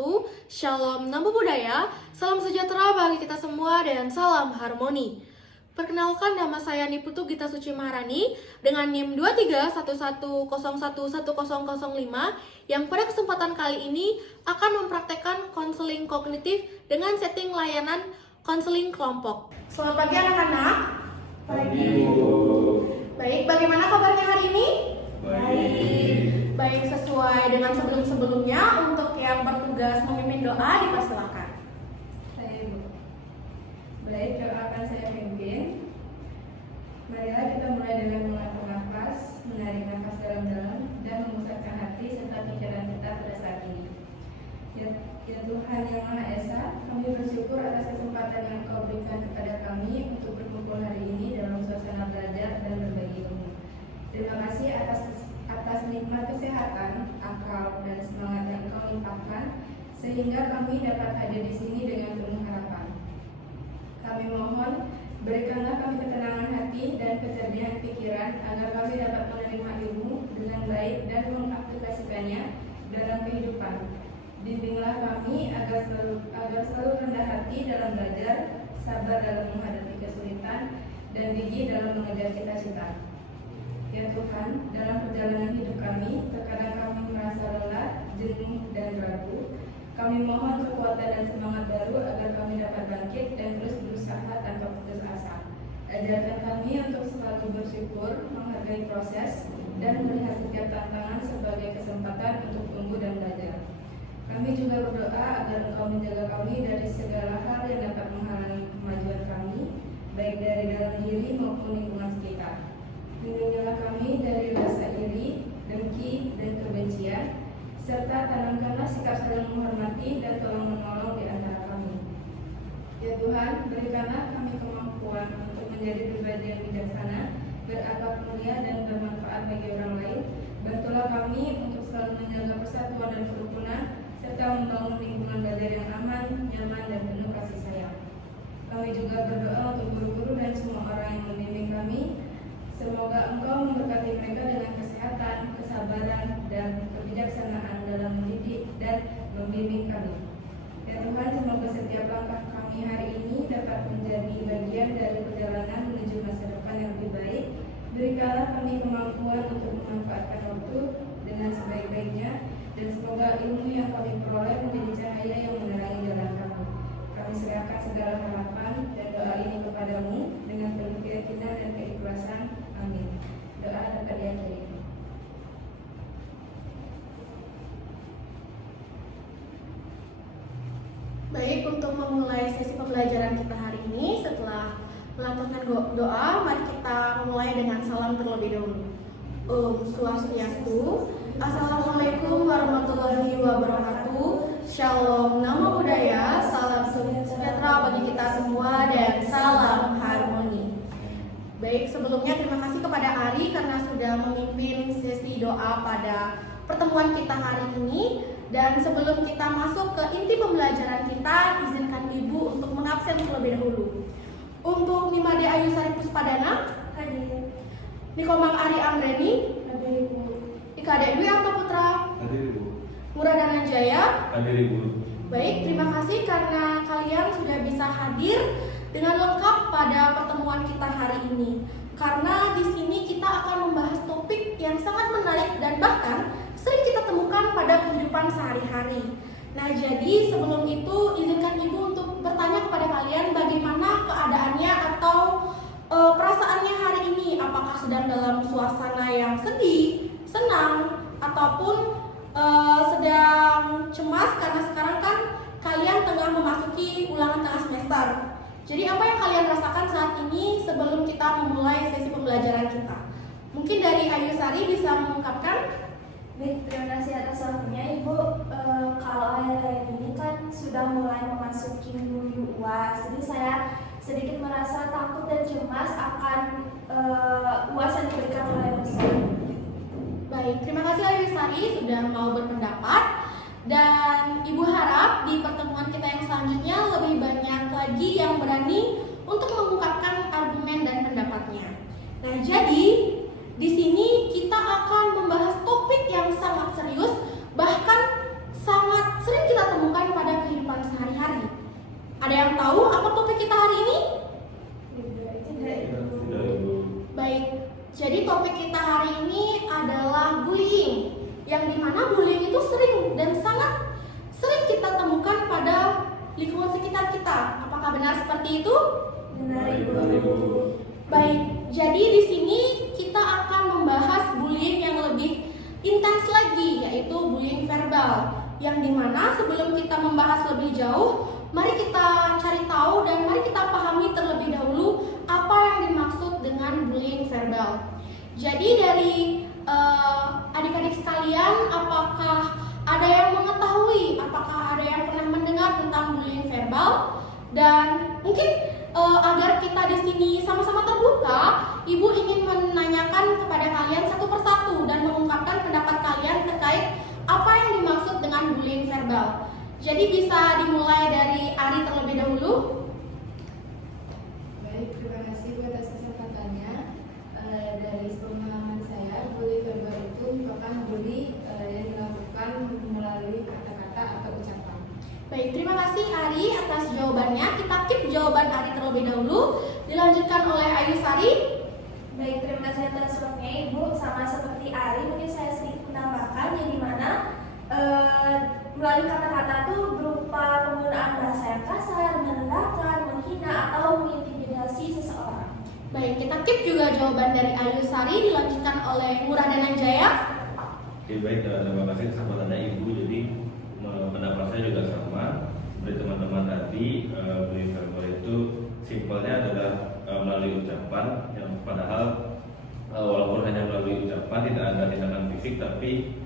wabarakatuh. Shalom Namo Buddhaya, salam sejahtera bagi kita semua dan salam harmoni. Perkenalkan, nama saya Niputu Gita Suci Maharani dengan NIM 2311011005 yang pada kesempatan kali ini akan mempraktekkan konseling kognitif dengan setting layanan konseling kelompok. Selamat pagi anak-anak. Pagi, Bu. Baik, bagaimana kabarnya hari ini? Baik. Baik, sesuai dengan sebelum-sebelumnya, untuk yang bertugas memimpin doa dipersilakan. Saya Bu. Baik, doa akan saya pimpin. Marilah kita mulai dengan mengatur nafas, menarik nafas dalam-dalam, dan memusatkan hati serta pikiran kita pada saat ini. Ya Tuhan yang Maha Esa, kami bersyukur atas kesempatan yang Kau berikan kepada kami untuk berkumpul hari ini dalam suasana belajar dan berbagi ilmu. Terima kasih atas nikmat kesehatan, akal, dan semangat yang Kau limpahkan, sehingga kami dapat hadir di sini dengan penuh harapan. Kami mohon, berikanlah kami ketenangan hati dan kecerdian pikiran agar kami dapat menerima ilmu dengan baik dan mengaplikasikannya dalam kehidupan. Bimbinglah kami agar selalu rendah hati dalam belajar, sabar dalam menghadapi kesulitan, dan gigih dalam mengejar cita-cita. Ya Tuhan, dalam perjalanan hidup kami, terkadang kami merasa lelah, jenuh, dan ragu. Kami mohon kekuatan dan semangat baru agar kami dapat bangkit dan terus berusaha tanpa putus asa. Ajarkan kami untuk selalu bersyukur, menghargai proses, dan melihat setiap tantangan sebagai kesempatan untuk tumbuh dan belajar. Kami juga berdoa agar Engkau menjaga kami dari segala hal yang dapat menghalangi kemajuan kami, baik dari dalam diri maupun lingkungan sekitar. Lindungilah kami dari rasa iri, dengki, dan kebencian, serta tanamkanlah sikap saling menghormati dan tolong-menolong di antara kami. Ya Tuhan, berikanlah kami kemampuan untuk menjadi pribadi yang bijaksana, berakhlak mulia, dan bermanfaat bagi orang lain. Bantulah kami untuk selalu menjaga persatuan dan kerukunan, serta membangun lingkungan belajar yang aman, nyaman, dan penuh kasih sayang. Kami juga berdoa untuk guru-guru dan semua orang yang membimbing kami. Semoga Engkau memberkati mereka dengan kesehatan, kesabaran, dan kebijaksanaan dalam mendidik dan membimbing kami. Ya Tuhan, semoga setiap langkah kami hari ini dapat menjadi bagian dari perjalanan menuju masa depan yang lebih baik. Berikanlah kami kemampuan untuk memanfaatkan waktu dengan sebaik-baiknya, dan semoga ilmu yang kami peroleh menjadi cahaya yang menerangi jalan kami. Kami serahkan segala harapan dan doa ini kepadamu dengan penuh keyakinan dan keikhlasan. Amin. Doa dapat diakhiri. Baik, untuk memulai sesi pembelajaran kita hari ini, setelah melantunkan doa, mari kita memulai dengan salam terlebih dahulu. Om Swastiastu. Assalamualaikum warahmatullahi wabarakatuh. Shalom Namo Buddhaya, salam sejahtera bagi kita semua dan salam harmoni. Baik, sebelumnya terima kasih kepada Ari karena sudah memimpin sesi doa pada pertemuan kita hari ini. Dan sebelum kita masuk ke inti pembelajaran kita, izinkan Ibu untuk mengabsen terlebih dahulu. Untuk Nimade Ayu Sari Puspadana, Hadir. Nikomang Ari Amreni, Hadir Ibu. Ikade Dwi Artaputra, Hadir, Bu. Muradana Jaya. Hadir, Bu. Baik, terima kasih karena kalian sudah bisa hadir dengan lengkap pada pertemuan kita hari ini. Karena di sini kita akan membahas topik yang sangat menarik dan bahkan sering kita temukan pada kehidupan sehari-hari. Nah, jadi sebelum itu izinkan Ibu untuk bertanya kepada kalian bagaimana keadaannya atau perasaannya hari ini. Apakah sedang dalam suasana yang sedih, senang, ataupun sedang cemas karena sekarang kan kalian tengah memasuki ulangan tengah semester. Jadi apa yang kalian rasakan saat ini sebelum kita memulai sesi pembelajaran kita? Mungkin dari Ayu Sari bisa mengungkapkan. Baik, terima kasih atas waktunya Ibu. Kalau akhir-akhir ini kan sudah mulai memasuki minggu UAS, jadi saya sedikit merasa takut dan cemas akan UAS yang diberikan oleh dosen. Baik, terima kasih Ayu Sari sudah mau berpendapat. Dan Ibu harap di pertemuan kita yang selanjutnya lebih banyak lagi yang berani untuk mengungkapkan argumen dan pendapatnya. Nah, jadi di sini kita akan membahas topik yang sangat serius, bahkan sangat sering kita temukan Ada yang tahu apa topik kita hari ini? Tidak, Ibu. Baik, jadi topik kita hari ini adalah bullying. Yang dimana bullying itu sering dan sangat sering kita temukan pada lingkungan sekitar kita. Apakah benar seperti itu? Benar, Ibu. Baik, jadi di sini kita akan membahas bullying yang lebih intens lagi, yaitu bullying verbal. Yang dimana sebelum kita membahas lebih jauh, mari kita cari tahu dan mari kita pahami terlebih dahulu apa yang dimaksud dengan bullying verbal. Jadi dari adik-adik sekalian, apakah ada yang mengetahui, apakah ada yang pernah mendengar tentang bullying verbal? Dan mungkin agar kita di sini sama-sama terbuka, Ibu ingin menanyakan kepada kalian satu persatu dan mengungkapkan pendapat kalian terkait apa yang dimaksud dengan bullying verbal. Jadi bisa dimulai dari Ari terlebih dahulu. Baik, terima kasih Bu atas kesempatannya. Dari pengalaman saya, bully verbal itu merupakan bully yang dilakukan melalui kata-kata atau ucapan. Baik, terima kasih Ari atas jawabannya. Kita keep jawaban Ari terlebih dahulu. Dilanjutkan oleh Ayu Sari. Baik, terima kasih atas waktunya Ibu. Sama seperti Ari, mungkin saya sedikit menambahkan yang dimana melalui kata-kata itu berupa penggunaan bahasa yang kasar, merendahkan, menghina, atau mengintimidasi seseorang. Baik, kita keep juga jawaban dari Ayu Sari. Dilanjutkan oleh Murah Dananjaya. Oke, baik, terima kasih kesempatannya Ibu. Jadi pendapat saya juga sama seperti teman-teman tadi. Bullying verbal itu simpelnya adalah melalui ucapan yang padahal walaupun hanya melalui ucapan tidak ada tindakan fisik, tapi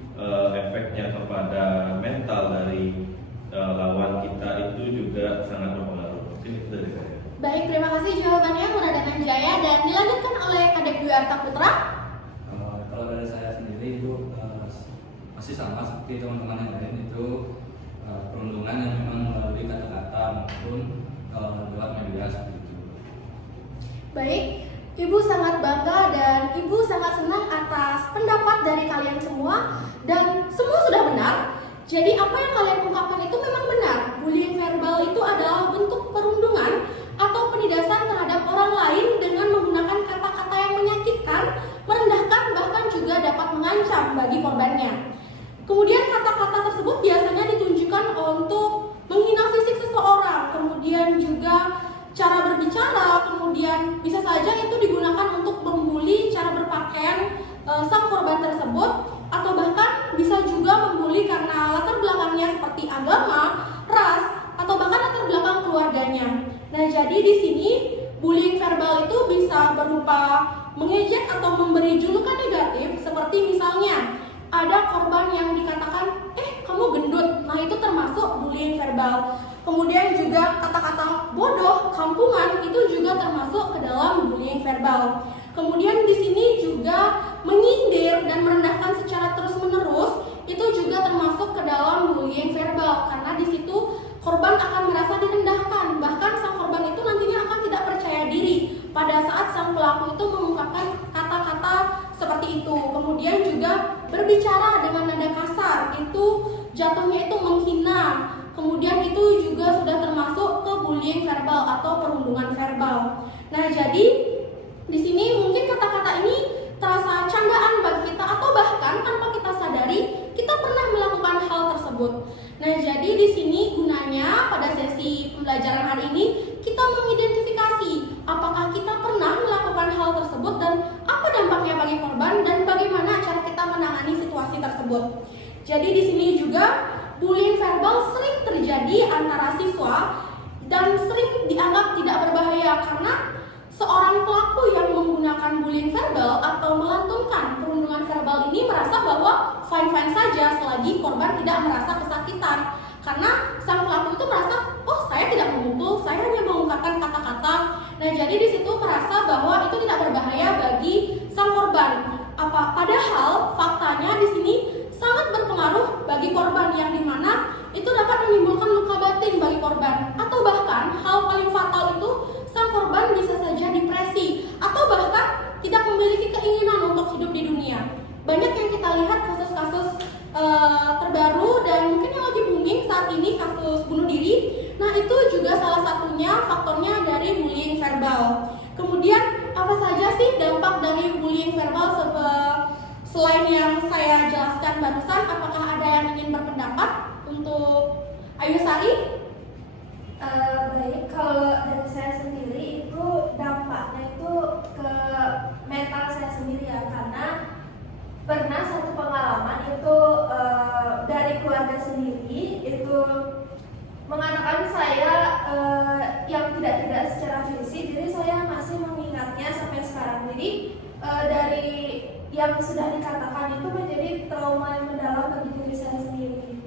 efeknya kepada mental dari lawan kita itu juga sangat berpengaruh. Mungkin itu dari saya. Baik, terima kasih jawabannya Murah Dananjaya. Dan dilanjutkan oleh Kadek Dwi Arta Putra. Kalau dari saya sendiri itu masih sama seperti teman-teman yang lain, itu perundungan yang memang melalui kata-kata maupun lewat media seperti itu. Baik, Ibu sangat bangga dan Ibu sangat senang atas pendapat dari kalian semua. Dan semua sudah benar. Jadi apa yang kalian ungkapkan itu memang benar. Bullying verbal itu adalah bentuk perundungan atau penindasan terhadap orang lain dengan menggunakan kata-kata yang menyakitkan, merendahkan, bahkan juga dapat mengancam bagi korbannya. Kemudian kata-kata tersebut biasanya ditunjukkan untuk menghina fisik seseorang, kemudian juga cara berbicara, kemudian bisa saja itu digunakan untuk membuli cara berpakaian sang korban tersebut, atau bahkan bisa juga membuli karena latar belakangnya seperti agama, ras, atau bahkan latar belakang keluarganya. Nah, jadi di sini bullying verbal itu bisa berupa mengejek atau memberi julukan negatif, seperti misalnya ada korban yang dikatakan, kamu gendut. Nah, itu termasuk bullying verbal. Kemudian juga kata-kata bodoh, kampungan, itu juga termasuk ke dalam bullying verbal. Kemudian di sini juga menyindir dan merendahkan secara terus-menerus, itu juga termasuk ke dalam bullying verbal, karena di situ korban akan merasa direndahkan. Bahkan sang korban itu nantinya akan tidak percaya diri pada saat sang pelaku itu mengungkapkan kata-kata seperti itu. Kemudian juga berbicara dengan nada kasar, itu jatuhnya itu menghina. Kemudian itu juga sudah termasuk ke bullying verbal atau perundungan verbal. Nah, jadi di sini mungkin kata-kata ini terasa candaan bagi kita, atau bahkan tanpa kita sadari kita pernah melakukan hal tersebut. Nah, jadi di sini gunanya pada sesi pembelajaran hari ini kita mengidentifikasi apakah kita pernah melakukan hal tersebut dan apa dampaknya bagi korban dan bagaimana cara kita menangani situasi tersebut. Jadi di sini juga bullying verbal sering terjadi antara siswa dan sering dianggap tidak berbahaya karena seorang pelaku yang menggunakan bullying verbal atau melantunkan perundungan verbal ini merasa bahwa fine-fine saja selagi korban tidak merasa kesakitan. Karena sang pelaku itu merasa, saya tidak memukul, saya hanya mengungkapkan kata-kata. Nah, jadi di situ merasa bahwa itu tidak berbahaya bagi sang korban. Padahal faktanya di sini sangat berpengaruh bagi korban, yang dimana itu dapat menimbulkan luka batin bagi korban, atau bahkan hal paling fatal itu sang korban bisa saja depresi atau bahkan tidak memiliki keinginan untuk hidup di dunia. Banyak yang kita lihat kasus-kasus terbaru dan mungkin yang lagi booming saat ini, kasus bunuh diri. Nah, itu juga salah satunya faktornya dari bullying verbal. Kemudian apa saja sih dampak dari bullying verbal selain yang saya jelaskan barusan? Apakah ada yang ingin berpendapat untuk Ayu Sari? Baik, kalau dari saya sendiri itu dampaknya itu ke mental saya sendiri ya, karena pernah satu pengalaman itu dari keluarga sendiri itu mengatakan saya yang tidak secara fisik, jadi saya masih mengingatnya sampai sekarang. Jadi dari yang sudah dikatakan itu menjadi trauma yang mendalam bagi diri saya sendiri.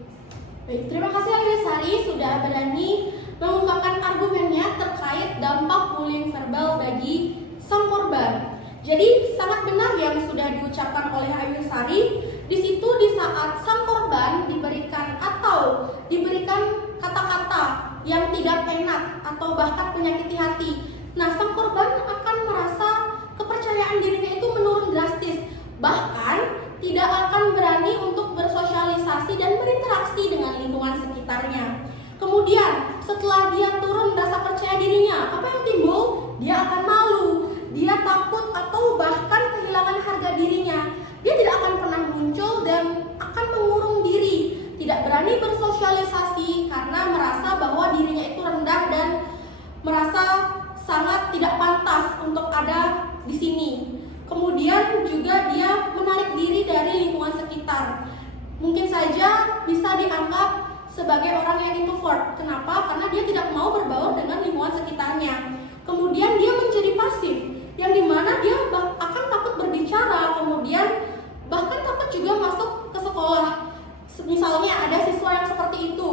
Baik, terima kasih Ayu Sari sudah berani mengungkapkan argumennya terkait dampak bullying verbal bagi sang korban. Jadi sangat benar yang sudah diucapkan oleh Ayu Sari. Di situ di saat sang korban diberikan kata-kata yang tidak enak atau bahkan menyakiti hati. Nah, sang korban akan merasa kepercayaan dirinya itu menurun drastis. Bahkan tidak akan berani untuk bersosialisasi dan berinteraksi dengan lingkungan sekitarnya. Kemudian setelah dia turun rasa percaya dirinya, apa yang timbul? Dia akan malu, dia takut atau bahkan kehilangan harga dirinya. Dia tidak akan pernah muncul dan akan mengurung diri, tidak berani bersosialisasi karena merasa bahwa dirinya itu rendah dan merasa sangat tidak pantas untuk ada di sini. Kemudian juga dia menarik diri dari lingkungan sekitar. Mungkin saja bisa dianggap sebagai orang yang introvert. Kenapa? Karena dia tidak mau berbaur dengan lingkungan sekitarnya. Kemudian dia menjadi pasif, yang dimana dia akan takut berbicara, kemudian bahkan takut juga masuk ke sekolah. Misalnya ada siswa yang seperti itu.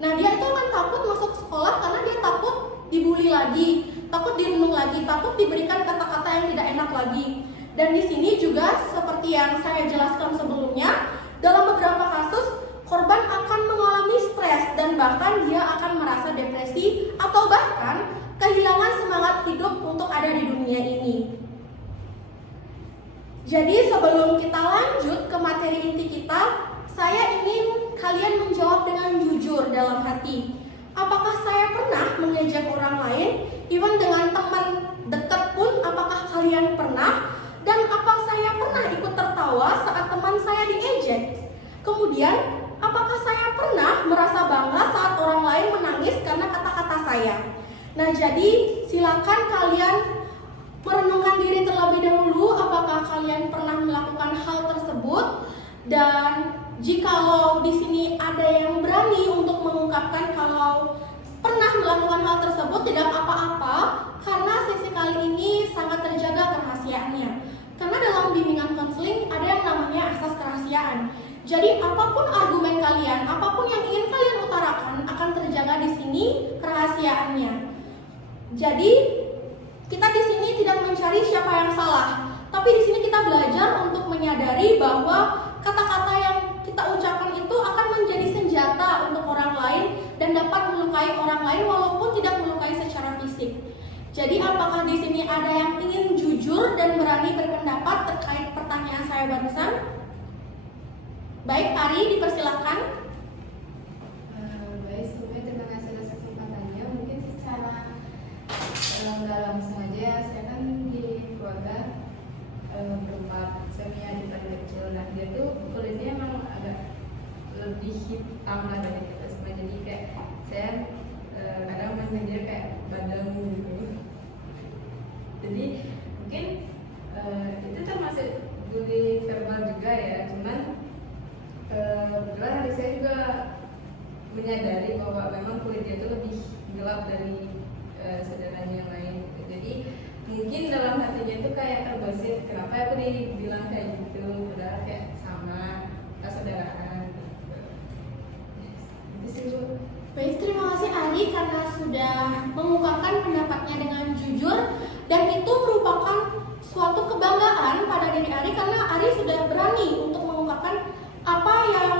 Nah, dia itu akan takut masuk sekolah karena dia takut dibully lagi, takut dirundung lagi, takut diberikan kata-kata yang tidak enak lagi. Dan di sini juga seperti yang saya jelaskan sebelumnya, dalam beberapa kasus korban akan mengalami stres dan bahkan dia akan merasa depresi atau bahkan kehilangan semangat hidup untuk ada di dunia ini. Jadi sebelum kita lanjut ke materi inti kita, saya ingin kalian menjawab dengan jujur dalam hati. Apakah saya pernah mengejek orang lain? Even dengan teman dekat pun, apakah kalian pernah? Dan apa saya pernah ikut tertawa saat teman saya diejek? Kemudian, apakah saya pernah merasa bangga saat orang lain menangis karena kata-kata saya? Nah, jadi silakan kalian merenungkan diri terlebih dahulu apakah kalian pernah melakukan hal tersebut, dan jikalau di sini ada yang berani untuk mengungkapkan kalau pernah melakukan hal tersebut, tidak apa-apa karena sesi kali ini sangat terjaga kerahasiaannya. Karena dalam bimbingan konseling ada yang namanya asas kerahasiaan. Jadi apapun argumen kalian, apapun yang ingin kalian utarakan akan terjaga di sini kerahasiaannya. Jadi kita di sini tidak mencari siapa yang salah, tapi di sini kita belajar untuk menyadari bahwa kata-kata yang kita ucapkan itu akan menjadi senjata untuk orang lain dan dapat melukai orang lain walaupun tidak melukai secara fisik. Jadi apakah di sini ada yang ingin jujur dan berani berpendapat terkait pertanyaan saya barusan? Baik, Ari, dipersilakan. Baik, sebelumnya terima kasih atas kesempatannya. Mungkin secara nggak langsung aja, saya kan di keluarga berempat, saya punya adik kecil. Nah, dia tuh kulitnya emang agak lebih hitam lah dari kita semua. Jadi kayak saya kadang manggil dia kayak badang gitu. Jadi mungkin itu termasuk bullying verbal juga ya. Cuman kebetulan adik saya juga menyadari bahwa memang kulit dia itu lebih gelap dari saudaranya yang lain gitu. Jadi mungkin dalam hatinya itu kayak terbesit, kenapa aku dibilang kayak gitu, padahal kayak sama persaudaraan gitu. Itu sih Bu. Baik, terima kasih Ari karena sudah mengungkapkan pendapatnya dengan jujur, dan itu merupakan suatu kebanggaan pada diri Ari karena Ari sudah berani untuk mengungkapkan apa yang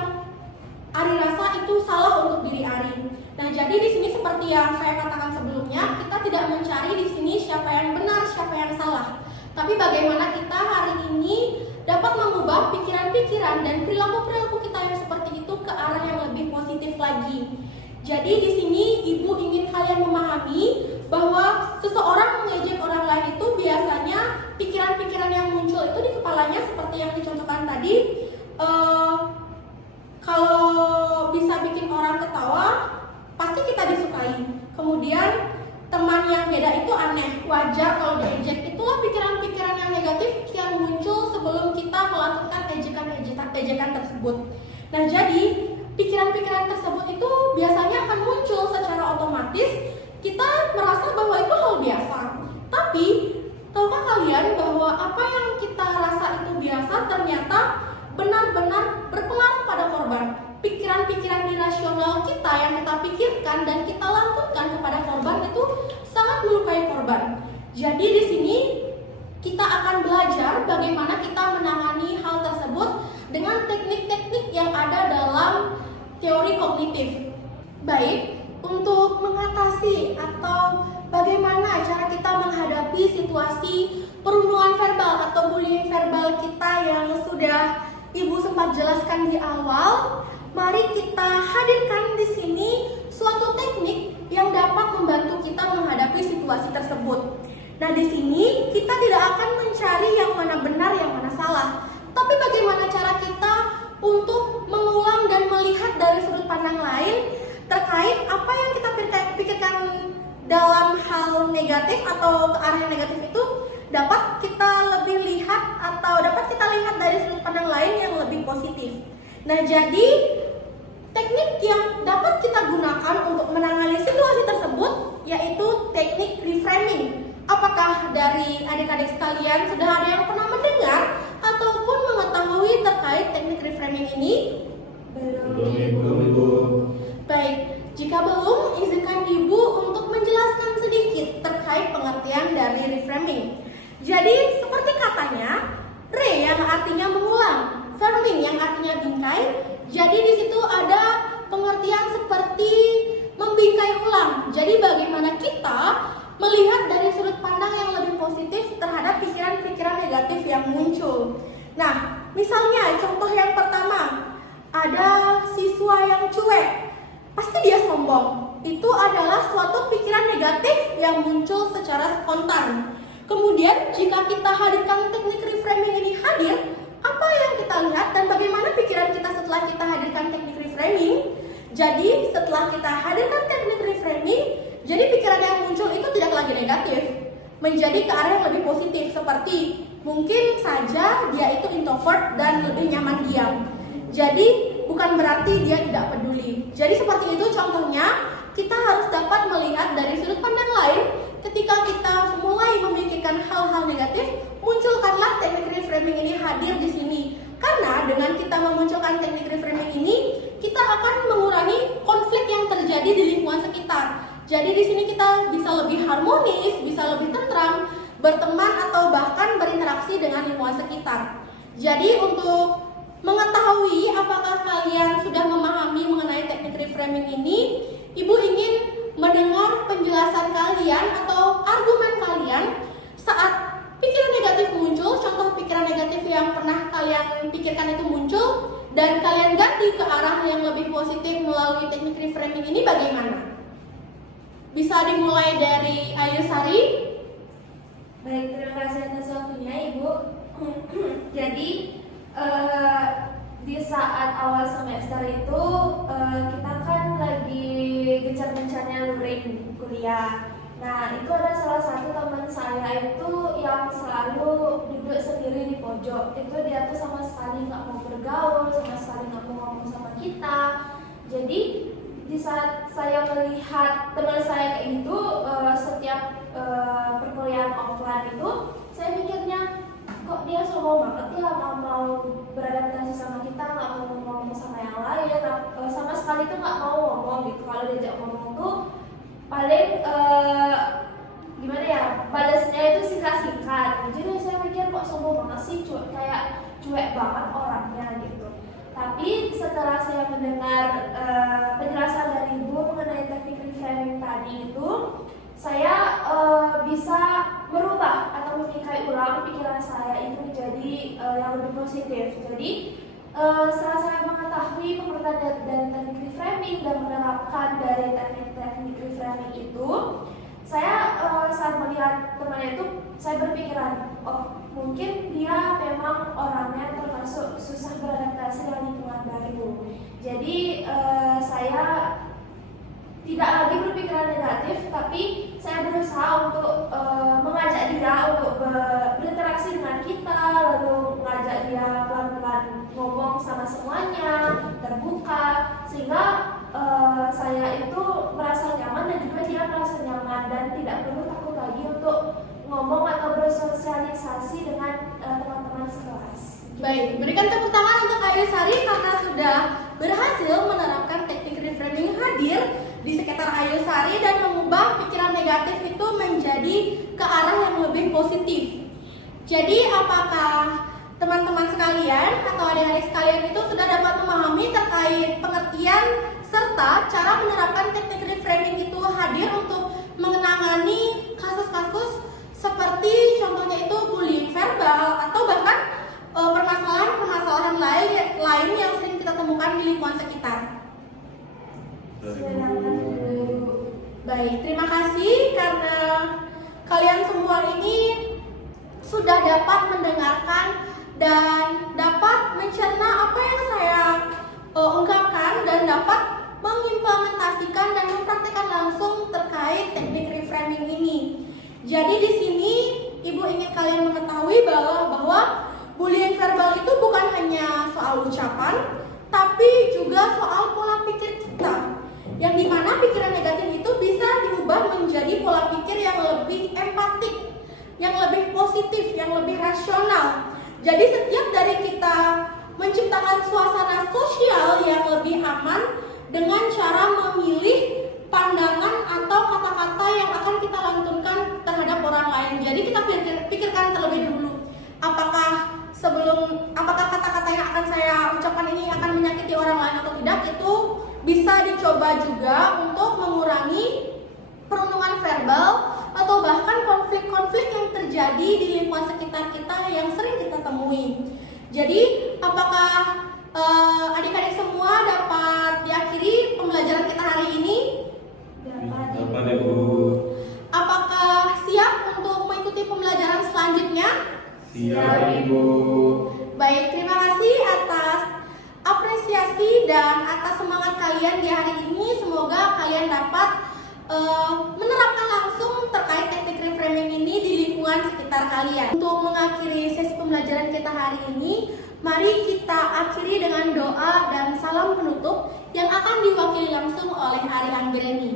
Ari rasa itu salah untuk diri Ari. Nah, jadi di sini seperti yang saya katakan sebelumnya, kita tidak mencari di sini siapa yang benar, siapa yang salah. Tapi bagaimana kita hari ini dapat mengubah pikiran-pikiran dan perilaku-perilaku kita yang seperti itu ke arah yang lebih positif lagi. Jadi di sini Ibu ingin kalian memahami bahwa seseorang mengejek orang lain itu biasanya pikiran-pikiran yang muncul itu di kepalanya seperti yang dicontohkan tadi. Kalau bisa bikin orang ketawa, pasti kita disukai. Kemudian teman yang beda itu aneh, wajar kalau diejek. Itulah pikiran-pikiran yang negatif yang muncul sebelum kita melakukan ejekan tersebut. Nah, jadi pikiran-pikiran tersebut itu biasanya akan muncul secara otomatis. Kita merasa bahwa itu hal biasa. Tapi, tahukah kalian bahwa apa yang kita rasa itu biasa ternyata benar-benar berpengaruh pada korban. Pikiran-pikiran irasional kita yang kita pikirkan dan kita lantunkan kepada korban itu sangat melukai korban. Jadi di sini kita akan belajar bagaimana kita menangani hal tersebut dengan teknik-teknik yang ada dalam teori kognitif. Baik, untuk mengatasi atau bagaimana cara kita menghadapi situasi perundungan verbal atau bullying verbal kita yang sudah Ibu sempat jelaskan di awal, mari kita hadirkan di sini suatu teknik yang dapat membantu kita menghadapi situasi tersebut. Nah, di sini kita tidak akan mencari yang mana benar, yang mana salah, tapi bagaimana cara kita untuk mengulang dan melihat dari sudut pandang lain terkait apa yang kita pikirkan dalam hal negatif atau ke arah yang negatif itu dapat kita lebih lihat atau dapat kita lihat dari sudut pandang lain yang lebih positif. Nah, jadi teknik yang dapat kita gunakan untuk menangani situasi tersebut yaitu teknik reframing. Apakah dari adik-adik sekalian sudah ada yang pernah mendengar ataupun mengetahui terkait teknik reframing ini? Belum, Ibu. Baik, jika belum, izinkan Ibu untuk menjelaskan sedikit terkait pengertian dari reframing. Jadi, seperti katanya, re yang artinya mengulang, framing yang artinya bingkai. Jadi di situ ada pengertian seperti membingkai ulang. Jadi bagaimana kita melihat dari sudut pandang yang lebih positif terhadap pikiran-pikiran negatif yang muncul. Nah, misalnya contoh yang pertama, ada siswa yang cuek, pasti dia sombong. Itu adalah suatu pikiran negatif yang muncul secara spontan. Kemudian jika kita hadirkan teknik reframing ini hadir, apa yang kita lihat dan bagaimana pikiran kita setelah kita hadirkan teknik reframing? Jadi setelah kita hadirkan teknik reframing, jadi pikiran yang muncul itu tidak lagi negatif, menjadi ke arah yang lebih positif, seperti mungkin saja dia itu introvert dan lebih nyaman diam. Jadi bukan berarti dia tidak peduli. Jadi seperti itu contohnya, kita harus dapat melihat dari sudut pandang lain. Ketika kita mulai memikirkan hal-hal negatif, munculkanlah teknik reframing ini hadir di sini. Karena dengan kita memunculkan teknik reframing ini, kita akan mengurangi konflik yang terjadi di lingkungan sekitar. Jadi di sini kita bisa lebih harmonis, bisa lebih tentram, berteman atau bahkan berinteraksi dengan lingkungan sekitar. Jadi untuk mengetahui apakah kalian sudah memahami mengenai teknik reframing ini, Ibu ingin mendengar penjelasan kalian atau argumen kalian saat pikiran negatif muncul, contoh pikiran negatif yang pernah kalian pikirkan itu muncul, dan kalian ganti ke arah yang lebih positif melalui teknik reframing ini bagaimana? Bisa dimulai dari Ayu Sari. Baik, terima kasih atas waktunya Ibu. Jadi di saat awal semester itu kita kan lagi gencar-gencarnya luring kuliah. Nah, itu ada salah satu teman saya itu yang selalu duduk sendiri di pojok. Itu dia tuh sama sekali nggak mau bergaul, sama sekali nggak mau ngomong sama kita. Jadi di saat saya melihat teman saya kayak gitu, setiap perkuliahan offline itu, saya mikirnya kok dia sombong banget ya, nggak mau beradaptasi sama kita, nggak mau ngomong sama yang lain, sama sekali tuh nggak mau ngomong gitu. Kalau diajak ngomong tuh paling gimana ya, balasnya itu singkat-singkat. Jadi saya mikir kok sombong banget sih, kayak cuek banget orangnya gitu. Tapi setelah saya mendengar penjelasan dari Ibu mengenai teknik reframing tadi itu, saya bisa merubah atau membingkai ulang pikiran saya itu menjadi yang lebih positif. Jadi setelah saya mengetahui pengertian dari teknik reframing dan menerapkan dari teknik keramik itu, saya saat melihat temannya itu, saya berpikiran, oh mungkin dia memang orangnya termasuk susah beradaptasi dengan lingkungan baru. Jadi saya tidak lagi berpikiran negatif, tapi saya berusaha untuk mengajak dia untuk berinteraksi dengan kita, lalu mengajak dia pelan-pelan ngomong sama semuanya, terbuka, sehingga saya itu merasa nyaman dan juga dia merasa nyaman dan tidak perlu takut lagi untuk ngomong atau bersosialisasi dengan teman-teman sekelas. Baik, berikan tepuk tangan untuk Ayu Sari karena sudah berhasil menerapkan teknik reframing hadir di sekitar Ayu Sari dan mengubah pikiran negatif itu menjadi ke arah yang lebih positif. Jadi apakah teman-teman sekalian atau adik-adik sekalian itu sudah dapat memahami terkait pengertian serta cara menerapkan teknik reframing itu hadir untuk menangani kasus-kasus seperti contohnya itu bullying verbal atau bahkan permasalahan-permasalahan lain yang sering kita temukan di lingkungan sekitar. Baik, terima kasih karena kalian semua ini sudah dapat mendengarkan dan dapat mencerna apa yang saya ungkapkan dan dapat mengimplementasikan dan mempraktikkan langsung terkait teknik reframing ini. Jadi di sini Ibu ingin kalian mengetahui bahwa bullying verbal itu bukan hanya soal ucapan, tapi juga soal pola pikir kita. Yang dimana pikiran negatif itu bisa diubah menjadi pola pikir yang lebih empatik, yang lebih positif, yang lebih rasional. Jadi setiap dari kita menciptakan suasana sosial yang lebih aman dengan cara memilih pandangan atau kata-kata yang akan kita lantunkan terhadap orang lain. Jadi kita pikirkan terlebih dulu, apakah kata-kata yang akan saya ucapkan ini akan menyakiti orang lain atau tidak. Itu bisa dicoba juga untuk mengurangi perundungan verbal atau bahkan konflik-konflik yang terjadi di lingkungan sekitar kita yang sering kita temui. Jadi apakah adik-adik semua dapat diakhiri pembelajaran kita hari ini? Dapat, Ibu. Apakah siap untuk mengikuti pembelajaran selanjutnya? Siap, Ibu. Baik, terima kasih atas apresiasi dan atas semangat kalian di hari ini. Semoga kalian dapat menerapkan langsung terkait teknik reframing ini di lingkungan sekitar kalian. Untuk mengakhiri sesi pembelajaran kita hari ini, mari kita akhiri dengan doa dan salam penutup yang akan diwakili langsung oleh Ari Anggreni.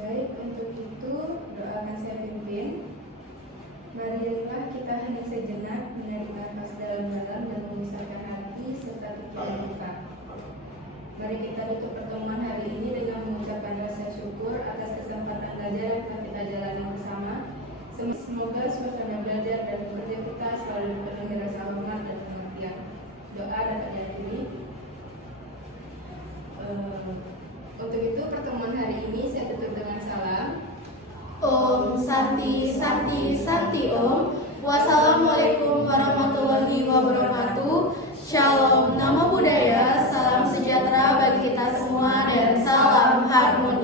Baik, untuk itu doa akan saya pimpin. Marilah kita hening sejenak, menarik nafas dalam-dalam dan memisahkan hati serta pikiran kita. Mari kita tutup pertemuan hari ini dengan mengucapkan rasa syukur atas kesempatan belajar yang telah kita jalani bersama. Semoga suasana belajar dan bekerja kita selalu dipenuhi rasa hormat dan pengertian. Doa dapat diakhiri. Untuk itu pertemuan hari ini saya tutup dengan salam. Om Santi Santi Santi Om. Wassalamualaikum warahmatullahi wabarakatuh. Shalom, namo buddhaya, salam sejahtera bagi kita semua dan salam harmoni.